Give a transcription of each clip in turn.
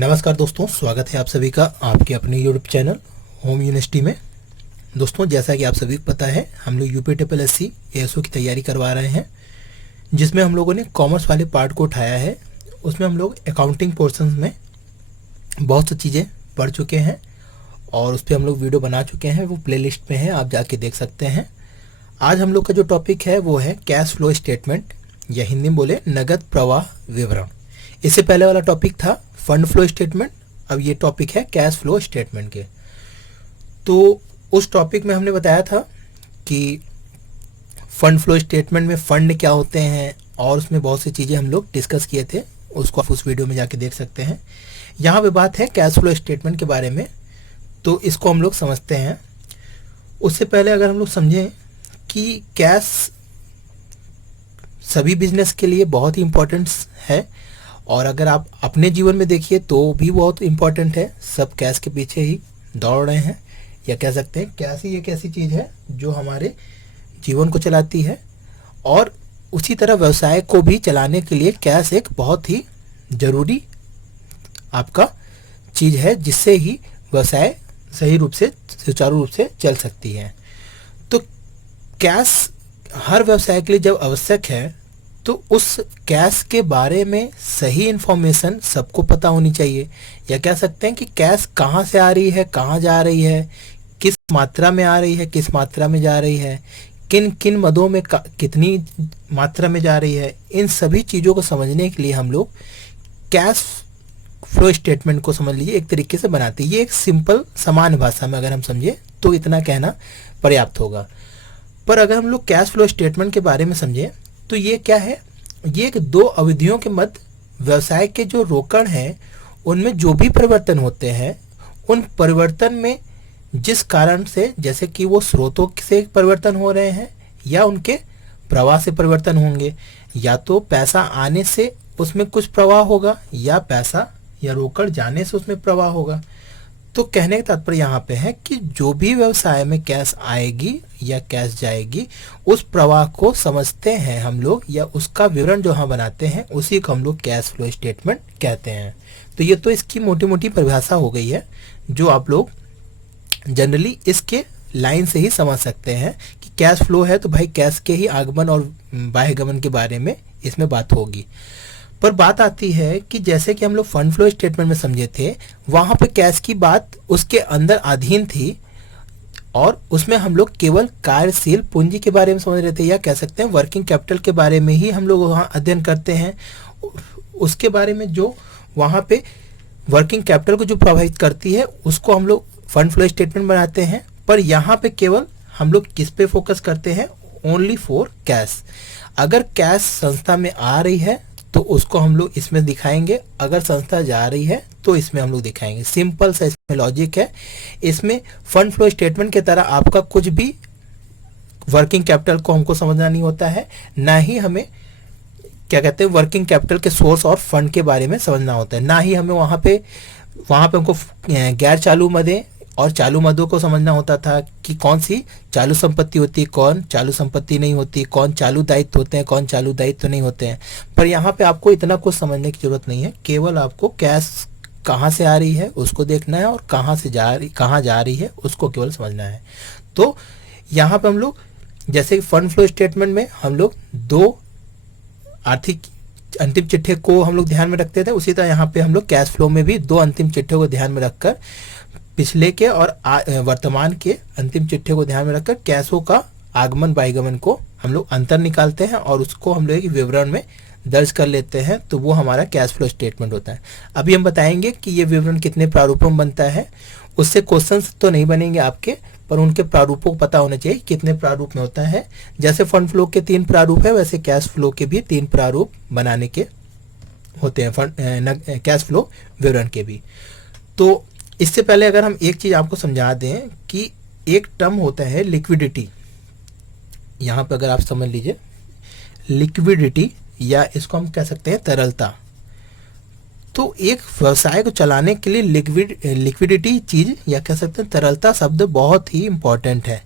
नमस्कार दोस्तों, स्वागत है आप सभी का आपके अपने यूट्यूब चैनल होम यूनिवर्सिटी में। दोस्तों, जैसा कि आप सभी को पता है, हम लोग UPSSC ASO की तैयारी करवा रहे हैं, जिसमें हम लोगों ने कॉमर्स वाले पार्ट को उठाया है। उसमें हम लोग अकाउंटिंग पोर्शन में बहुत सी चीज़ें पढ़ चुके हैं और उस पर हम लोग वीडियो बना चुके हैं। वो प्लेलिस्ट में है, आप जाके देख सकते हैं। आज हम लोग का जो टॉपिक है वो है कैश फ्लो स्टेटमेंट, या हिंदी में बोले नगद प्रवाह विवरण। इससे पहले वाला टॉपिक था फंड फ्लो स्टेटमेंट, अब ये टॉपिक है कैश फ्लो स्टेटमेंट के। तो उस टॉपिक में हमने बताया था कि फंड फ्लो स्टेटमेंट में फंड क्या होते हैं और उसमें बहुत सी चीज़ें हम लोग डिस्कस किए थे, उसको आप उस वीडियो में जाके देख सकते हैं। यहाँ पे बात है कैश फ्लो स्टेटमेंट के बारे में, तो इसको हम लोग समझते हैं। उससे पहले अगर हम लोग समझें कि कैश सभी बिजनेस के लिए बहुत ही इम्पोर्टेंट है, और अगर आप अपने जीवन में देखिए तो भी बहुत इम्पोर्टेंट है। सब कैश के पीछे ही दौड़ रहे हैं, या कह सकते हैं कैश ही एक ऐसी चीज़ है जो हमारे जीवन को चलाती है। और उसी तरह व्यवसाय को भी चलाने के लिए कैश एक बहुत ही ज़रूरी आपका चीज़ है, जिससे ही व्यवसाय सही रूप से सुचारू रूप से चल सकती है। तो कैश हर व्यवसाय के लिए जब आवश्यक है, तो उस कैश के बारे में सही इन्फॉर्मेशन सबको पता होनी चाहिए। या कह सकते हैं कि कैश कहाँ से आ रही है, कहाँ जा रही है, किस मात्रा में आ रही है, किस मात्रा में जा रही है, किन किन मदों में कितनी मात्रा में जा रही है। इन सभी चीज़ों को समझने के लिए हम लोग कैश फ्लो स्टेटमेंट को समझ लीजिए एक तरीके से बनाते हैं। ये एक सिंपल सामान्य भाषा में अगर हम समझे तो इतना कहना पर्याप्त होगा। पर अगर हम लोग कैश फ्लो स्टेटमेंट के बारे में समझें तो ये क्या है, ये एक दो अवधियों के मध्य व्यवसाय के जो रोकड़ हैं उनमें जो भी परिवर्तन होते हैं, उन परिवर्तन में जिस कारण से, जैसे कि वो स्रोतों से परिवर्तन हो रहे हैं या उनके प्रवाह से परिवर्तन होंगे, या तो पैसा आने से उसमें कुछ प्रवाह होगा या पैसा या रोकड़ जाने से उसमें प्रवाह होगा। तो कहने का तात्पर्य यहाँ पे है कि जो भी व्यवसाय में कैश आएगी या कैश जाएगी, उस प्रवाह को समझते हैं हम लोग, या उसका विवरण जो हम बनाते हैं उसी को हम लोग कैश फ्लो स्टेटमेंट कहते हैं। तो ये तो इसकी मोटी मोटी परिभाषा हो गई है, जो आप लोग जनरली इसके लाइन से ही समझ सकते हैं कि कैश फ्लो है तो भाई कैश के ही आगमन और बाह्यगमन के बारे में इसमें बात होगी। पर बात आती है कि जैसे कि हम लोग फंड फ्लो स्टेटमेंट में समझे थे, वहाँ पे कैश की बात उसके अंदर अधीन थी, और उसमें हम लोग केवल कार्यशील पूंजी के बारे में समझ रहे थे, या कह सकते हैं वर्किंग कैपिटल के बारे में ही हम लोग वहाँ अध्ययन करते हैं। उसके बारे में जो वहाँ पे वर्किंग कैपिटल को जो प्रभावित करती है उसको हम लोग फंड फ्लो स्टेटमेंट बनाते हैं। पर यहाँ पे केवल हम लोग किस पे फोकस करते हैं, ओनली फॉर कैश। अगर कैश संस्था में आ रही है तो उसको हम लोग इसमें दिखाएंगे, अगर संस्था जा रही है तो इसमें हम लोग दिखाएंगे। सिंपल सा इसमें लॉजिक है। इसमें फंड फ्लो स्टेटमेंट की तरह आपका कुछ भी वर्किंग कैपिटल को हमको समझना नहीं होता है, ना ही हमें क्या कहते हैं वर्किंग कैपिटल के सोर्स और फंड के बारे में समझना होता है, ना ही हमें वहाँ पे हमको गैर चालू मदें और चालू मदों को समझना होता था कि कौन सी चालू संपत्ति होती है, कौन चालू संपत्ति नहीं होती, कौन चालू दायित्व होते हैं, कौन चालू दायित्व नहीं होते हैं। पर यहाँ पे आपको इतना कुछ समझने की जरूरत नहीं है, केवल आपको कैश कहाँ से आ रही है उसको देखना है, और कहाँ जा रही है उसको केवल समझना है। तो यहाँ पे हम लोग जैसे फंड फ्लो स्टेटमेंट में हम लोग दो आर्थिक अंतिम चिट्ठे को हम लोग ध्यान में रखते थे, उसी तरह यहाँ पे हम लोग कैश फ्लो में भी दो अंतिम चिट्ठे को ध्यान में रखकर, पिछले के और वर्तमान के अंतिम चिट्ठे को ध्यान में रखकर कैशों का आगमन बाह्यगमन को हम लोग अंतर निकालते हैं और उसको हम लोग एक विवरण में दर्ज कर लेते हैं। तो वो हमारा कैश फ्लो स्टेटमेंट होता है। अभी हम बताएंगे कि ये विवरण कितने प्रारूपों में बनता है। उससे क्वेश्चंस तो नहीं बनेंगे आपके, पर उनके प्रारूपों को पता होना चाहिए कितने प्रारूप में होता है। जैसे फंड फ्लो के 3 प्रारूप है, वैसे कैश फ्लो के भी 3 प्रारूप बनाने के होते हैं, कैश फ्लो विवरण के भी। तो इससे पहले अगर हम एक चीज़ आपको समझा दें कि एक टर्म होता है लिक्विडिटी। यहाँ पर अगर आप समझ लीजिए लिक्विडिटी, या इसको हम कह सकते हैं तरलता। तो एक व्यवसाय को चलाने के लिए लिक्विडिटी चीज़, या कह सकते हैं तरलता शब्द बहुत ही इम्पोर्टेंट है।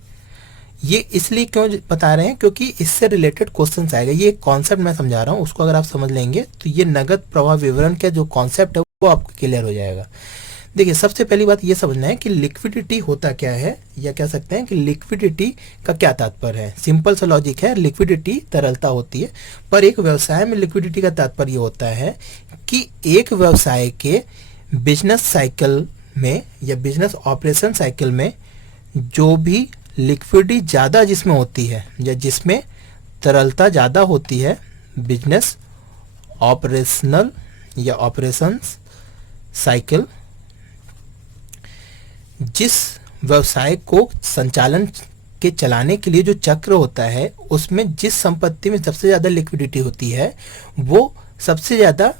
ये इसलिए क्यों बता रहे हैं, क्योंकि इससे रिलेटेड क्वेश्चंस आएगा। ये कॉन्सेप्ट मैं समझा रहा हूँ, उसको अगर आप समझ लेंगे तो ये नगद प्रवाह विवरण का जो कॉन्सेप्ट है वो आपको क्लियर हो जाएगा। देखिए, सबसे पहली बात ये समझना है कि लिक्विडिटी होता क्या है, या कह सकते हैं कि लिक्विडिटी का क्या तात्पर्य है। सिंपल सा लॉजिक है, लिक्विडिटी तरलता होती है, पर एक व्यवसाय में लिक्विडिटी का तात्पर्य होता है कि एक व्यवसाय के बिजनेस साइकिल में या बिजनेस ऑपरेशन साइकिल में जो भी लिक्विडिटी ज़्यादा जिसमें होती है या जिसमें तरलता ज़्यादा होती है, बिजनेस ऑपरेशनल या ऑपरेशंस साइकिल, जिस व्यवसाय को संचालन के चलाने के लिए जो चक्र होता है उसमें जिस संपत्ति में सबसे ज़्यादा लिक्विडिटी होती है वो सबसे ज़्यादा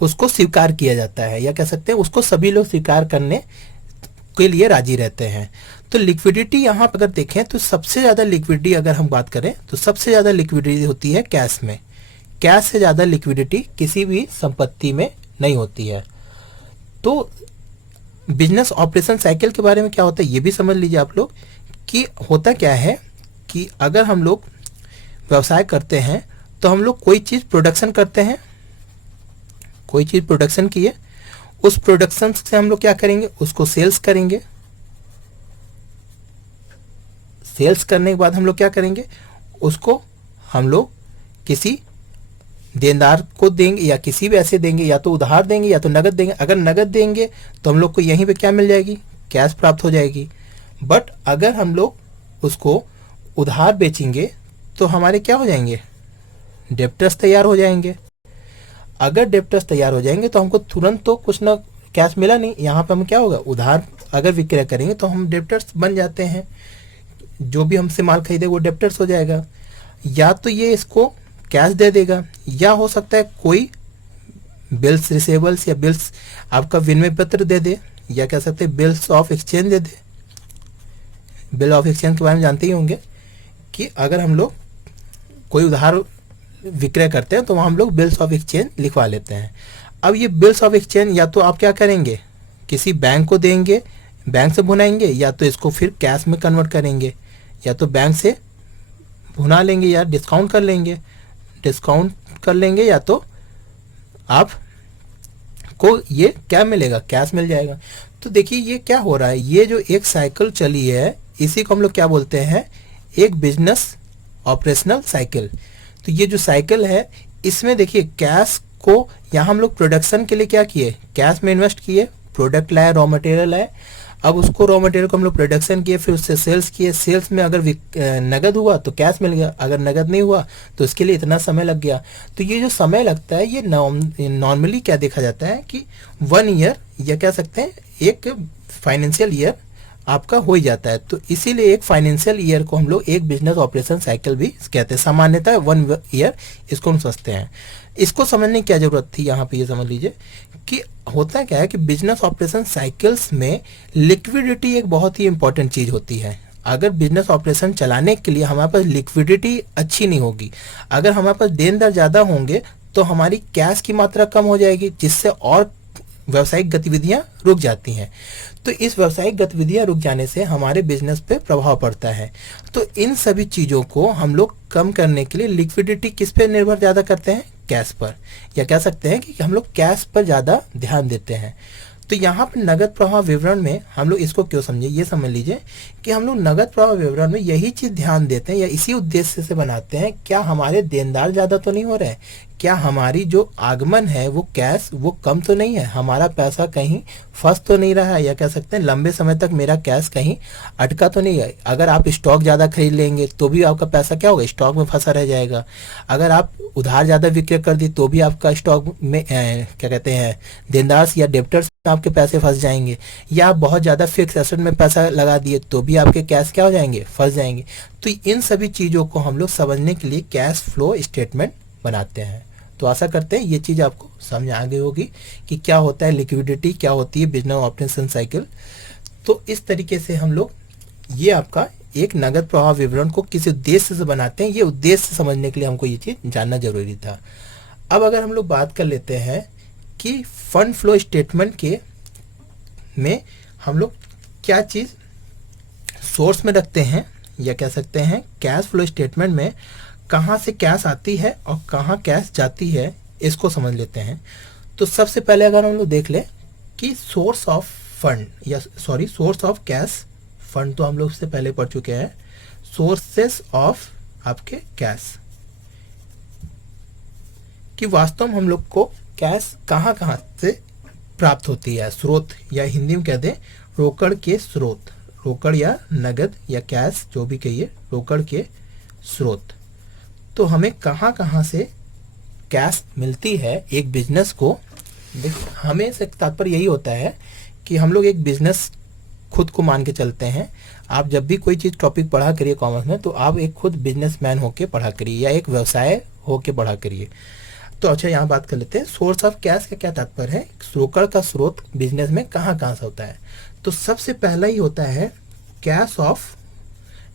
उसको स्वीकार किया जाता है, या कह सकते हैं उसको सभी लोग स्वीकार करने के लिए राजी रहते हैं। तो लिक्विडिटी यहाँ पर अगर देखें तो सबसे ज़्यादा लिक्विडिटी अगर हम बात करें तो सबसे ज़्यादा लिक्विडिटी होती है कैश में। कैश से ज़्यादा लिक्विडिटी किसी भी संपत्ति में नहीं होती है। तो बिजनेस ऑपरेशन साइकिल के बारे में क्या होता है ये भी समझ लीजिए आप लोग, कि होता क्या है कि अगर हम लोग व्यवसाय करते हैं तो हम लोग कोई चीज़ प्रोडक्शन करते हैं, कोई चीज़ प्रोडक्शन की है, उस प्रोडक्शन से हम लोग क्या करेंगे, उसको सेल्स करेंगे। सेल्स करने के बाद हम लोग क्या करेंगे, उसको हम लोग किसी देनदार को देंगे या किसी भी ऐसे देंगे, या तो उधार देंगे या तो नगद देंगे। अगर नगद देंगे तो हम लोग को यहीं पे क्या मिल जाएगी, कैश प्राप्त हो जाएगी। बट अगर हम लोग उसको उधार बेचेंगे तो हमारे क्या हो जाएंगे, डेप्टर्स तैयार हो जाएंगे। अगर डेप्टर्स तैयार हो जाएंगे तो हमको तुरंत तो कुछ ना कैश मिला नहीं, यहाँ पे हम क्या होगा, उधार अगर विक्रय करेंगे तो हम डेप्टर्स बन जाते हैं, जो भी हमसे माल खरीदे वो डेप्टर्स हो जाएगा। या तो ये इसको कैश दे देगा, या हो सकता है कोई बिल्स रिसेबल्स या बिल्स आपका विनिमय पत्र दे दे, या कह सकते हैं bills of exchange they they. Bill of exchange के बारे में जानते ही होंगे कि अगर हम लोग कोई उधार विक्रय करते हैं तो वहाँ हम लोग बिल्स ऑफ एक्सचेंज लिखवा लेते हैं। अब ये बिल्स ऑफ एक्सचेंज या तो आप क्या करेंगे, किसी बैंक को देंगे, बैंक से भुनाएंगे, या तो इसको फिर कैश में कन्वर्ट करेंगे, या तो बैंक से भुना लेंगे या डिस्काउंट कर लेंगे, या तो आप को ये क्या मिलेगा, कैश मिल जाएगा। तो देखिए ये क्या हो रहा है, ये जो एक साइकिल चली है इसी को हम लोग क्या बोलते हैं, एक बिजनेस ऑपरेशनल साइकिल। तो ये जो साइकिल है इसमें देखिए कैश को यहाँ हम लोग प्रोडक्शन के लिए क्या किए, कैश में इन्वेस्ट किए, प्रोडक्ट लाए, रॉ मटेरियल लाए, अब उसको रॉ मटेरियल को हम लोग प्रोडक्शन किए, फिर उससे सेल्स किए, सेल्स में अगर नगद हुआ तो कैश मिल गया, अगर नगद नहीं हुआ तो इसके लिए इतना समय लग गया। तो ये जो समय लगता है ये नॉर्मली क्या देखा जाता है कि 1 ईयर या कह सकते हैं एक फाइनेंशियल ईयर आपका हो ही जाता है। तो इसीलिए एक फाइनेंशियल ईयर को हम लोग एक बिजनेस ऑपरेशन साइकिल भी कहते हैं। सामान्यतः 1 ईयर इसको हम समझते हैं। इसको समझने की क्या जरूरत थी, यहाँ पे ये समझ लीजिए कि होता क्या है कि बिजनेस ऑपरेशन साइकिल्स में लिक्विडिटी एक बहुत ही इंपॉर्टेंट चीज़ होती है। अगर बिजनेस ऑपरेशन चलाने के लिए हमारे पास लिक्विडिटी अच्छी नहीं होगी, अगर हमारे पास देनदार ज़्यादा होंगे तो हमारी कैश की मात्रा कम हो जाएगी, जिससे और व्यावसायिक गतिविधियां रुक जाती हैं। तो इस व्यावसायिक गतिविधियां रुक जाने से हमारे बिजनेस पे प्रभाव पड़ता है। तो इन सभी चीज़ों को हम लोग कम करने के लिए लिक्विडिटी किस पे निर्भर ज़्यादा करते हैं, कैश पर, या कह सकते हैं कि हम लोग कैश पर ज़्यादा ध्यान देते हैं। तो यहाँ पर नगद प्रवाह विवरण में हम लोग इसको क्यों समझे, ये समझ लीजिए कि हम लोग नगद प्रवाह विवरण में यही चीज़ ध्यान देते हैं या इसी उद्देश्य से बनाते हैं, क्या हमारे देनदार ज़्यादा तो नहीं हो रहे हैं, क्या हमारी जो आगमन है वो कैश वो कम तो नहीं है, हमारा पैसा कहीं फंस तो नहीं रहा है, या कह सकते हैं लंबे समय तक मेरा कैश कहीं अटका तो नहीं है। अगर आप स्टॉक ज़्यादा खरीद लेंगे तो भी आपका पैसा क्या होगा, स्टॉक में फंसा रह जाएगा। अगर आप उधार ज़्यादा विक्रय कर दी तो भी आपका स्टॉक में क्या कहते हैं देनदार या डेप्टर्स में आपके पैसे फंस जाएंगे, या आप बहुत ज़्यादा फिक्स एसेट में पैसा लगा दिए तो भी आपके कैश क्या हो जाएंगे, फंस जाएंगे। तो इन सभी चीज़ों को हम लोग समझने के लिए कैश फ्लो स्टेटमेंट बनाते हैं। तो आशा करते हैं ये चीज़ आपको समझ आ गई होगी कि क्या होता है लिक्विडिटी, क्या होती है बिजनेस ऑपरेशन साइकिल। तो इस तरीके से हम लोग ये आपका एक नगद प्रवाह विवरण को किसी उद्देश्य से बनाते हैं। ये उद्देश्य समझने के लिए हमको ये चीज़ जानना जरूरी था। अब अगर हम लोग बात कर लेते हैं कि फंड फ्लो स्टेटमेंट के में हम लोग क्या चीज़ सोर्स में रखते हैं, या कह सकते हैं कैश फ्लो स्टेटमेंट में कहाँ से कैश आती है और कहाँ कैश जाती है, इसको समझ लेते हैं। तो सबसे पहले अगर हम लोग देख लें कि सोर्स ऑफ फंड या sorry source of cash, fund तो हम लोग उससे पहले पढ़ चुके हैं, सोर्सेस ऑफ आपके कैश, कि वास्तव में हम लोग को कैश कहाँ कहाँ से प्राप्त होती है, स्रोत, या हिंदी में कह दें रोकड़ के स्रोत, रोकड़ या नगद या कैश जो भी कहिए, रोकड़ के स्रोत। तो हमें कहाँ कहाँ से कैश मिलती है एक बिजनेस को। हमें से तात्पर्य यही होता है कि हम लोग एक बिजनेस खुद को मान के चलते हैं। आप जब भी कोई चीज़ टॉपिक पढ़ा करिए कॉमर्स में, तो आप एक खुद बिजनेसमैन होके पढ़ा करिए या एक व्यवसाय होके पढ़ा करिए। तो अच्छा, यहाँ बात कर लेते हैं सोर्स ऑफ कैश का क्या तात्पर्य है, रोकड़ का स्रोत बिजनेस में कहाँ कहाँ से होता है। तो सबसे पहला ही होता है कैश ऑफ,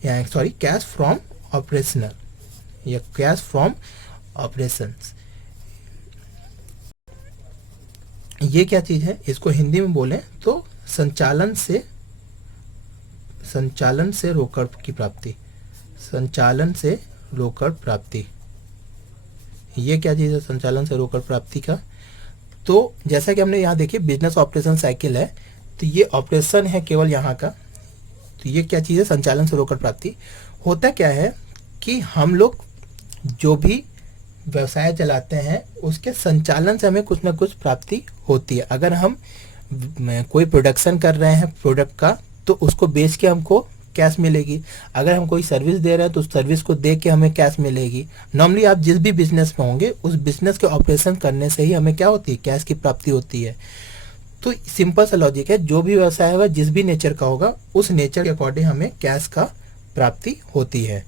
या सॉरी कैश फ्रॉम ऑपरेशनल या कैश फ्रॉम ऑपरेशंस। ये क्या चीज़ है, इसको हिंदी में बोलें तो संचालन से रोकड़ की प्राप्ति, संचालन से रोकड़ प्राप्ति। ये क्या चीज़ है संचालन से रोकड़ प्राप्ति का। तो जैसा कि हमने यहाँ देखिए बिजनेस ऑपरेशन साइकिल है, तो ये ऑपरेशन है केवल यहाँ का। तो ये क्या चीज़ है संचालन से रोकड़ प्राप्ति। होता क्या है कि हम लोग जो भी व्यवसाय चलाते हैं उसके संचालन से हमें कुछ ना कुछ प्राप्ति होती है। अगर हम कोई प्रोडक्शन कर रहे हैं प्रोडक्ट का, तो उसको बेच के हमको कैश मिलेगी। अगर हम कोई सर्विस दे रहे हैं तो उस सर्विस को दे के हमें कैश मिलेगी। नॉर्मली आप जिस भी बिजनेस में होंगे उस बिजनेस के ऑपरेशन करने से ही हमें क्या होती है, कैश की प्राप्ति होती है। तो सिंपल सा लॉजिक है, जो भी व्यवसाय होगा जिस भी नेचर का होगा उस नेचर के अकॉर्डिंग हमें कैश का प्राप्ति होती है।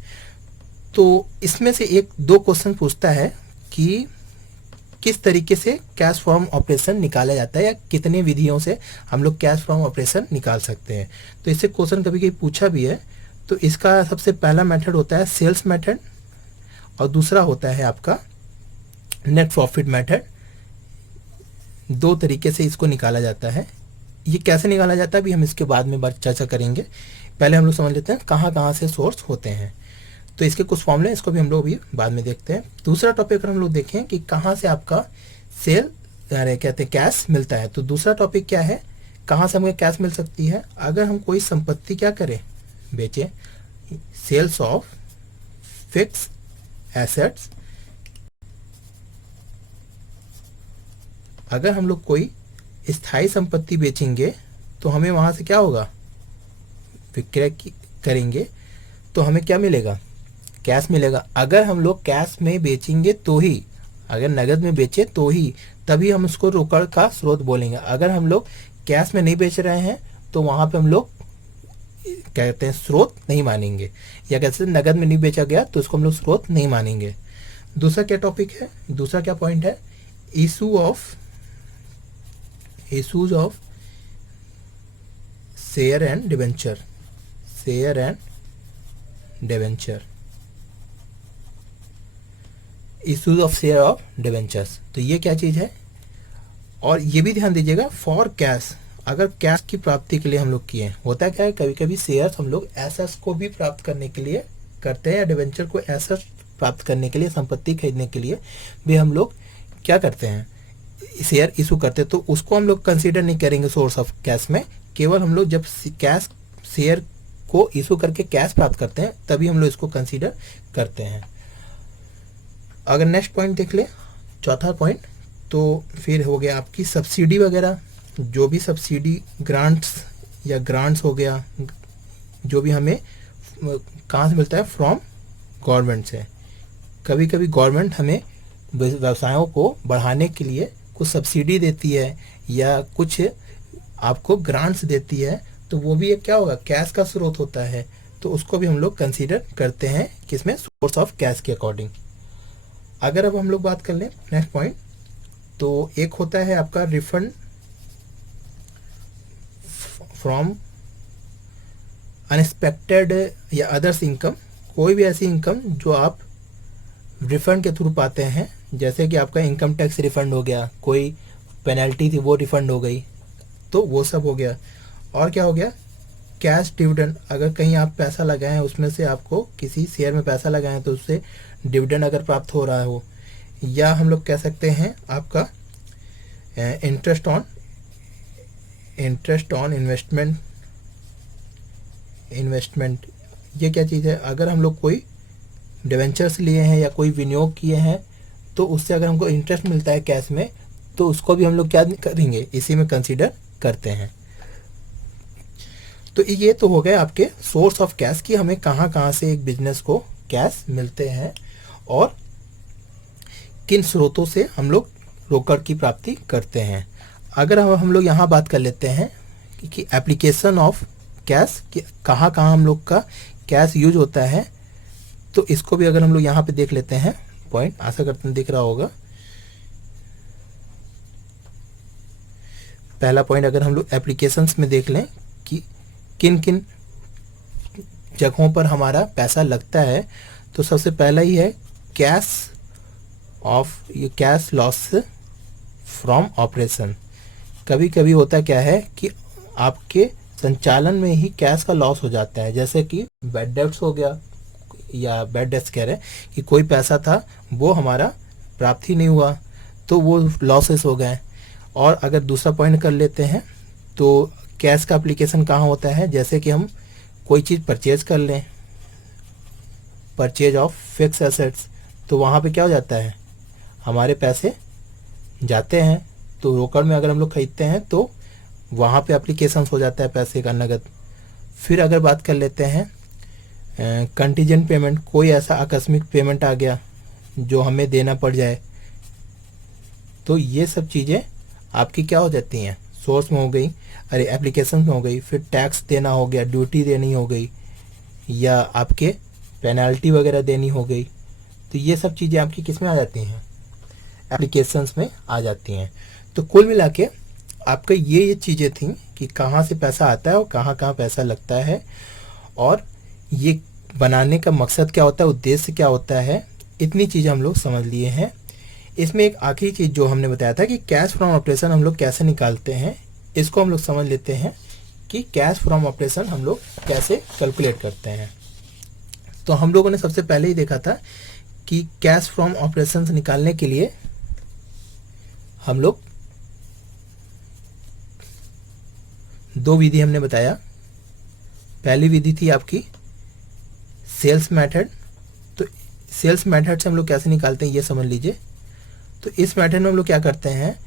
तो इसमें से एक दो क्वेश्चन पूछता है कि किस तरीके से कैश फ्रॉम ऑपरेशन निकाला जाता है या कितने विधियों से हम लोग कैश फ्रॉम ऑपरेशन निकाल सकते हैं। तो इससे क्वेश्चन कभी कभी पूछा भी है। तो इसका सबसे पहला मेथड होता है सेल्स मेथड और दूसरा होता है आपका नेट प्रॉफिट मेथड। दो तरीके से इसको निकाला जाता है। ये कैसे निकाला जाता है अभी हम इसके बाद में चर्चा करेंगे। पहले हम लोग समझ लेते हैं कहाँ कहाँ से सोर्स होते हैं। तो इसके कुछ फॉर्मूले इसको भी हम लोग अभी बाद में देखते हैं। दूसरा टॉपिक अगर हम लोग देखें कि कहाँ से आपका सेल कहते हैं कैश मिलता है, तो दूसरा टॉपिक क्या है, कहाँ से हमें कैश मिल सकती है। अगर हम कोई संपत्ति क्या करें, बेचें, सेल्स ऑफ फिक्स एसेट्स। अगर हम लोग कोई स्थायी संपत्ति बेचेंगे तो हमें वहाँ से क्या होगा, विक्रय करेंगे तो हमें क्या मिलेगा, कैश मिलेगा। अगर हम लोग कैश में बेचेंगे तो ही, अगर नगद में बेचे तो ही, तभी हम उसको रोकड़ का स्रोत बोलेंगे। अगर हम लोग कैश में नहीं बेच रहे हैं तो वहाँ पे हम लोग कहते हैं स्रोत नहीं मानेंगे, या कहते हैं नगद में नहीं बेचा गया तो उसको हम लोग स्रोत नहीं मानेंगे। दूसरा क्या टॉपिक है, दूसरा क्या पॉइंट है, issues of share and debenture, share and debenture, issues of share of debentures. तो ये क्या चीज़ है, और ये भी ध्यान दीजिएगा फॉर कैश, अगर कैश की प्राप्ति के लिए हम लोग किए, होता क्या है कभी कभी शेयर्स हम लोग एसेट्स को भी प्राप्त करने के लिए करते हैं, या डिबेंचर को एसेट्स प्राप्त करने के लिए, संपत्ति खरीदने के लिए भी हम लोग क्या करते हैं, शेयर इशू करते हैं। तो उसको हम लोग कंसीडर नहीं करेंगे सोर्स ऑफ कैश में। केवल हम लोग जब कैश शेयर को इशू करके कैश प्राप्त करते हैं तभी हम लोग इसको कंसीडर करते हैं। अगर नेक्स्ट पॉइंट देख ले, चौथा पॉइंट, तो फिर हो गया आपकी सब्सिडी वगैरह, जो भी सब्सिडी ग्रांट्स या ग्रांट्स हो गया, जो भी हमें कहाँ से मिलता है, फ्रॉम गवर्नमेंट से। कभी कभी गवर्नमेंट हमें व्यवसायों को बढ़ाने के लिए कुछ सब्सिडी देती है या कुछ आपको ग्रांट्स देती है, तो वो भी एक क्या होगा, कैश का स्रोत होता है। तो उसको भी हम लोग कंसीडर करते हैं किसमें, सोर्स ऑफ कैश के अकॉर्डिंग। अगर अब हम लोग बात कर लें नेक्स्ट पॉइंट, तो एक होता है आपका रिफंड फ्रॉम अनएक्सपेक्टेड या अदर्स इनकम, कोई भी ऐसी इनकम जो आप रिफंड के थ्रू पाते हैं, जैसे कि आपका इनकम टैक्स रिफंड हो गया, कोई पेनल्टी थी वो रिफंड हो गई, तो वो सब हो गया। और क्या हो गया, कैश डिविडेंड, अगर कहीं आप पैसा लगाए हैं उसमें से आपको किसी शेयर में पैसा लगाए हैं तो उससे डिविडेंड अगर प्राप्त हो रहा हो, या हम लोग कह सकते हैं आपका इंटरेस्ट ऑन इन्वेस्टमेंट, ये क्या चीज़ है? अगर हम लोग कोई डिवेंचर्स लिए हैं या कोई विनियोग किए हैं तो उससे अगर हमको इंटरेस्ट मिलता है कैश में, तो उसको भी हम लोग क्या करेंगे, इसी में कंसीडर करते हैं। तो ये तो हो गए आपके सोर्स ऑफ कैश कि हमें कहाँ कहाँ से एक बिजनेस को कैश मिलते हैं और किन स्रोतों से हम लोग रोकड़ की प्राप्ति करते हैं। अगर हम लोग यहाँ बात कर लेते हैं कि एप्लीकेशन ऑफ कैश, कि कहाँ कहाँ हम लोग का कैश यूज होता है, तो इसको भी अगर हम लोग यहाँ पे देख लेते हैं पॉइंट, आशा करते हैं दिख रहा होगा। पहला पॉइंट अगर हम लोग एप्लीकेशंस में देख लें कि किन किन जगहों पर हमारा पैसा लगता है, तो सबसे पहला ही है कैश लॉस फ्रॉम ऑपरेशन। कभी कभी होता क्या है कि आपके संचालन में ही कैश का लॉस हो जाता है, जैसे कि बैड डेट्स हो गया, या बैड डेट्स कह रहे हैं कि कोई पैसा था वो हमारा प्राप्त ही नहीं हुआ, तो वो लॉसेस हो गए। और अगर दूसरा पॉइंट कर लेते हैं तो कैश का एप्लीकेशन कहाँ होता है, जैसे कि हम कोई चीज़ परचेज कर लें, परचेज ऑफ फिक्स एसेट्स, तो वहाँ पे क्या हो जाता है, हमारे पैसे जाते हैं। तो रोकड़ में अगर हम लोग खरीदते हैं तो वहाँ पे एप्लीकेशन हो जाता है पैसे का, नगद। फिर अगर बात कर लेते हैं कंटीजेंट पेमेंट, कोई ऐसा आकस्मिक पेमेंट आ गया जो हमें देना पड़ जाए, तो ये सब चीज़ें आपकी क्या हो जाती हैं, सोर्स में हो गई, अरे एप्लीकेशन में हो गई। फिर टैक्स देना हो गया, ड्यूटी देनी हो गई, या आपके पेनल्टी वगैरह देनी हो गई, तो ये सब चीज़ें आपकी किस में आ जाती हैं, एप्लीकेशंस में आ जाती हैं। तो कुल मिला के आपका ये चीज़ें थी कि कहाँ से पैसा आता है और कहाँ कहाँ पैसा लगता है, और ये बनाने का मकसद क्या होता है, उद्देश्य क्या होता है, इतनी चीज़ें हम लोग समझ लिए हैं। इसमें एक आखिरी चीज़ जो हमने बताया था कि कैश फ्रॉम ऑपरेशन हम लोग कैसे निकालते हैं, इसको हम लोग समझ लेते हैं कि कैश फ्रॉम ऑपरेशन हम लोग कैसे कैलकुलेट करते हैं। तो हम लोगों ने सबसे पहले ही देखा था कि कैश फ्रॉम ऑपरेशंस निकालने के लिए हम लोग दो विधि हमने बताया। पहली विधि थी आपकी सेल्स मेथड। तो सेल्स मेथड से हम लोग कैसे निकालते हैं ये समझ लीजिए। तो इस मेथड में हम लोग क्या करते हैं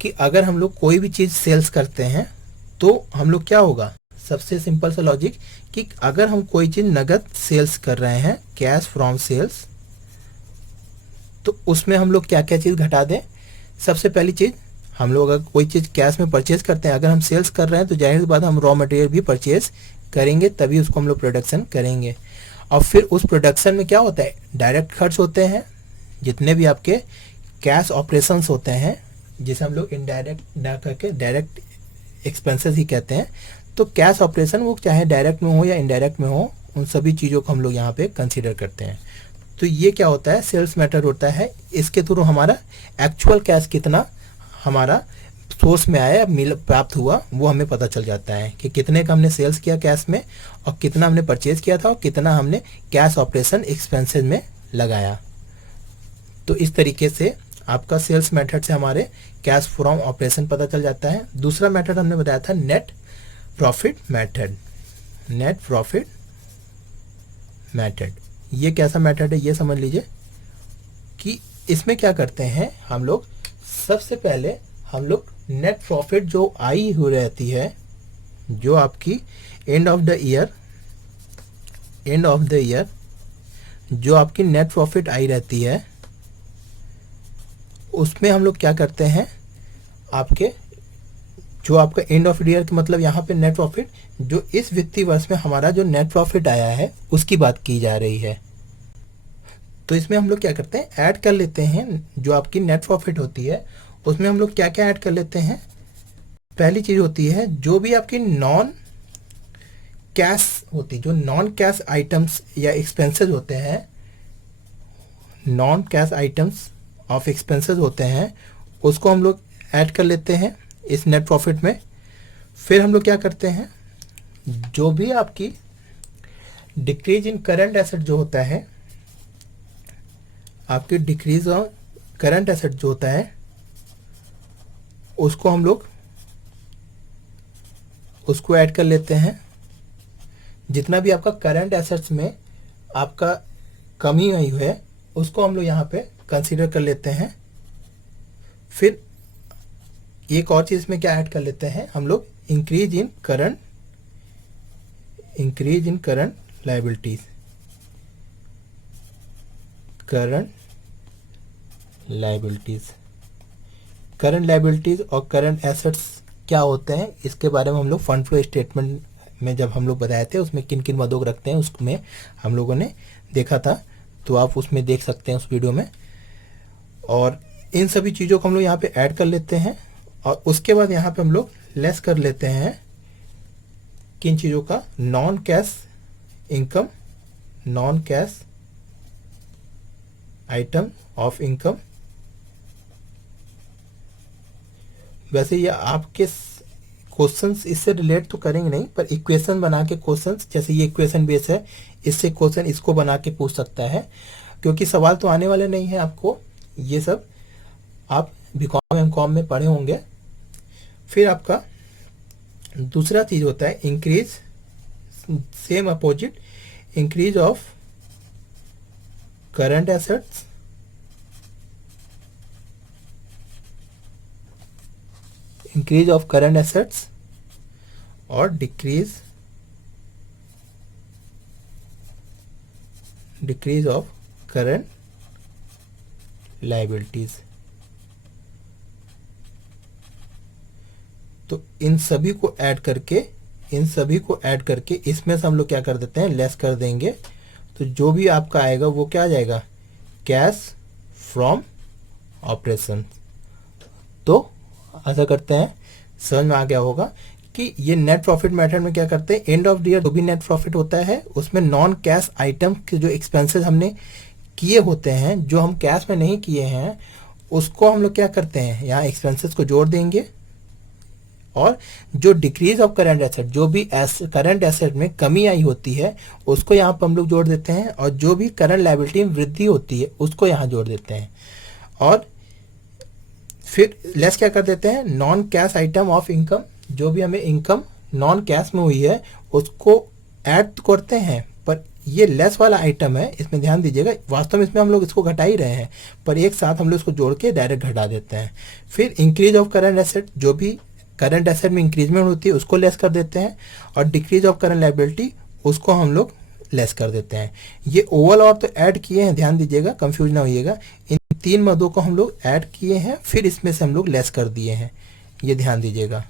कि अगर हम लोग कोई भी चीज़ सेल्स करते हैं तो हम लोग क्या होगा, सबसे सिंपल सा लॉजिक कि अगर हम कोई चीज़ नगद सेल्स कर रहे हैं, कैश फ्रॉम सेल्स, तो उसमें हम लोग क्या क्या चीज़ घटा दें। सबसे पहली चीज़, हम लोग अगर कोई चीज़ कैश में परचेज करते हैं, अगर हम सेल्स कर रहे हैं तो जाहिर सी बात हम रॉ मटेरियल भी परचेज करेंगे, तभी उसको हम लोग प्रोडक्शन करेंगे। और फिर उस प्रोडक्शन में क्या होता है, डायरेक्ट खर्च होते हैं, जितने भी आपके कैश ऑपरेशंस होते हैं, जिसे हम लोग इनडायरेक्ट ना करके डायरेक्ट एक्सपेंसेस ही कहते हैं। तो कैश ऑपरेशन वो चाहे डायरेक्ट में हो या इनडायरेक्ट में हो, उन सभी चीज़ों को हम लोग यहाँ पे कंसीडर करते हैं। तो ये क्या होता है, सेल्स मैटर होता है। इसके थ्रू हमारा एक्चुअल कैश कितना हमारा सोर्स में आया, मिल प्राप्त हुआ, वो हमें पता चल जाता है कि कितने का हमने सेल्स किया कैश में, और कितना हमने परचेज किया था, और कितना हमने कैश ऑपरेशन एक्सपेंसेस में लगाया। तो इस तरीके से आपका सेल्स मेथड से हमारे कैश फ्रॉम ऑपरेशन पता चल जाता है। दूसरा मेथड हमने बताया था net profit method. Net profit method ये कैसा मेथड है ये समझ लीजिए कि इसमें क्या करते हैं हम लोग, सबसे पहले हम लोग नेट प्रॉफिट जो आई हुई रहती है, जो आपकी एंड ऑफ द ईयर जो आपकी नेट प्रॉफिट आई रहती है, उसमें हम लोग क्या करते हैं, आपके जो आपका एंड ऑफ ईयर का मतलब यहाँ पे नेट प्रॉफिट, जो इस वित्तीय वर्ष में हमारा जो नेट प्रॉफिट आया है उसकी बात की जा रही है। तो इसमें हम लोग क्या करते हैं, ऐड कर लेते हैं जो आपकी नेट प्रॉफिट होती है, उसमें हम लोग क्या क्या ऐड कर लेते हैं। पहली चीज़ होती है जो भी आपकी नॉन कैश होती, जो नॉन कैश आइटम्स या एक्सपेंसेस होते हैं, non cash items of expenses होते हैं, उसको हम लोग ऐड कर लेते हैं इस नेट प्रॉफिट में। फिर हम लोग क्या करते हैं, जो भी आपकी डिक्रीज इन करंट एसेट जो होता है, आपकी डिक्रीज ऑन करंट एसेट जो होता है, उसको हम लोग उसको ऐड कर लेते हैं। जितना भी आपका करंट एसेट्स में आपका कमी आई है उसको हम लोग यहाँ पे कंसीडर कर लेते हैं। फिर एक और चीज़ में क्या ऐड कर लेते हैं हम लोग, increase in current liabilities. Current liabilities और करंट एसेट्स क्या होते हैं इसके बारे में हम लोग फंड फ्लो स्टेटमेंट में जब हम लोग बताए थे उसमें किन किन मदों को रखते हैं उसमें हम लोगों ने देखा था, तो आप उसमें देख सकते हैं उस वीडियो में। और इन सभी चीज़ों को हम लोग यहाँ पे ऐड कर लेते हैं और उसके बाद यहाँ पे हम लोग लेस कर लेते हैं किन चीज़ों का, non cash income, non cash item of income. वैसे ये आपके क्वेश्चंस इससे रिलेट तो करेंगे नहीं, पर इक्वेशन बना के क्वेश्चंस, जैसे ये इक्वेशन बेस है, इससे क्वेश्चन इसको बना के पूछ सकता है, क्योंकि सवाल तो आने वाले नहीं है आपको, ये सब आप बीकॉम एमकॉम में पढ़े होंगे। फिर आपका दूसरा चीज होता है increase, same opposite, increase of current assets, increase of current assets और डिक्रीज ऑफ करंट लायबिलिटीज। तो इन सभी को ऐड करके इसमें से हम लोग क्या कर देते हैं, लेस कर देंगे। तो जो भी आपका आएगा वो क्या आ जाएगा, कैश फ्रॉम ऑपरेशन। तो ऐसा करते हैं, समझ में आ गया होगा कि ये नेट प्रॉफिट मेथड में क्या करते हैं, एंड ऑफ द ईयर जो भी नेट प्रॉफिट होता है उसमें नॉन कैश आइटम के जो एक्सपेंसेस हमने किए होते हैं, जो हम कैश में नहीं किए हैं, उसको हम लोग क्या करते हैं, यहाँ एक्सपेंसेस को जोड़ देंगे। और जो डिक्रीज ऑफ करंट एसेट, जो भी करंट एसेट में कमी आई होती है उसको यहाँ पर हम लोग जोड़ देते हैं, और जो भी करंट लायबिलिटी में वृद्धि होती है उसको यहाँ जोड़ देते हैं। और फिर लेस क्या कर देते हैं, non cash item of income, जो भी हमें इनकम नॉन कैश में हुई है उसको ऐड करते हैं, पर ये लेस वाला आइटम है, इसमें ध्यान दीजिएगा, वास्तव में इसमें हम लोग इसको घटा ही रहे हैं, पर एक साथ हम लोग इसको जोड़ के डायरेक्ट घटा देते हैं। फिर इंक्रीज ऑफ करंट एसेट, जो भी करंट एसेट में इंक्रीजमेंट होती है उसको लेस कर देते हैं, और डिक्रीज ऑफ करंट लायबिलिटी उसको हम लोग लेस कर देते हैं। ये ओवल और तो ऐड किए हैं, ध्यान दीजिएगा, कंफ्यूज ना होइएगा, इन तीन मदों को हम लोग ऐड किए हैं, फिर इसमें से हम लोग लेस कर दिए हैं, ये ध्यान दीजिएगा।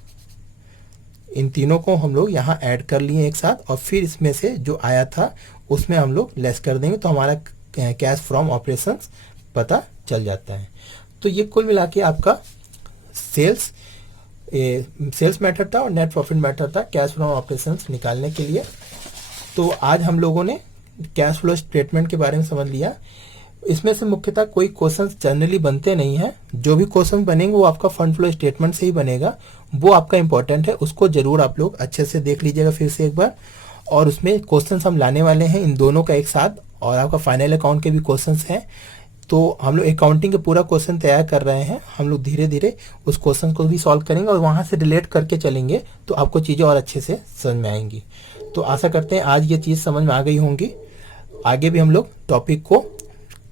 इन तीनों को हम लोग यहाँ ऐड कर लिए एक साथ, और फिर इसमें से जो आया था उसमें हम लोग लेस कर देंगे, तो हमारा कैश फ्रॉम ऑपरेशंस पता चल जाता है। तो ये कुल मिला के आपका सेल्स मेथड था और नेट प्रॉफिट मेथड था कैश फ्रॉम ऑपरेशंस निकालने के लिए। तो आज हम लोगों ने कैश फ्लो स्टेटमेंट के बारे में समझ लिया। इसमें से मुख्यतः कोई क्वेश्चंस जनरली बनते नहीं हैं, जो भी क्वेश्चन बनेंगे वो आपका फंड फ्लो स्टेटमेंट से ही बनेगा, वो आपका इंपॉर्टेंट है, उसको जरूर आप लोग अच्छे से देख लीजिएगा फिर से एक बार। और उसमें क्वेश्चंस हम लाने वाले हैं इन दोनों का एक साथ, और आपका फाइनल अकाउंट के भी क्वेश्चंस हैं। तो हम लोग अकाउंटिंग के पूरा क्वेश्चन तैयार कर रहे हैं, हम लोग धीरे धीरे उस क्वेश्चन को भी सॉल्व करेंगे और वहाँ से रिलेट करके चलेंगे, तो आपको चीज़ें और अच्छे से समझ में आएंगी। तो आशा करते हैं आज ये चीज़ समझ में आ गई होंगी। आगे भी हम लोग टॉपिक को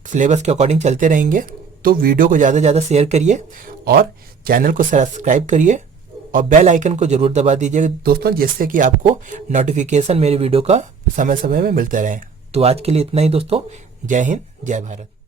सिलेबस के अकॉर्डिंग चलते रहेंगे। तो वीडियो को ज़्यादा से ज़्यादा शेयर करिए और चैनल को सब्सक्राइब करिए और बेल आइकन को जरूर दबा दीजिए दोस्तों, जिससे कि आपको नोटिफिकेशन मेरे वीडियो का समय समय में मिलता रहे। तो आज के लिए इतना ही दोस्तों, जय हिंद, जय भारत।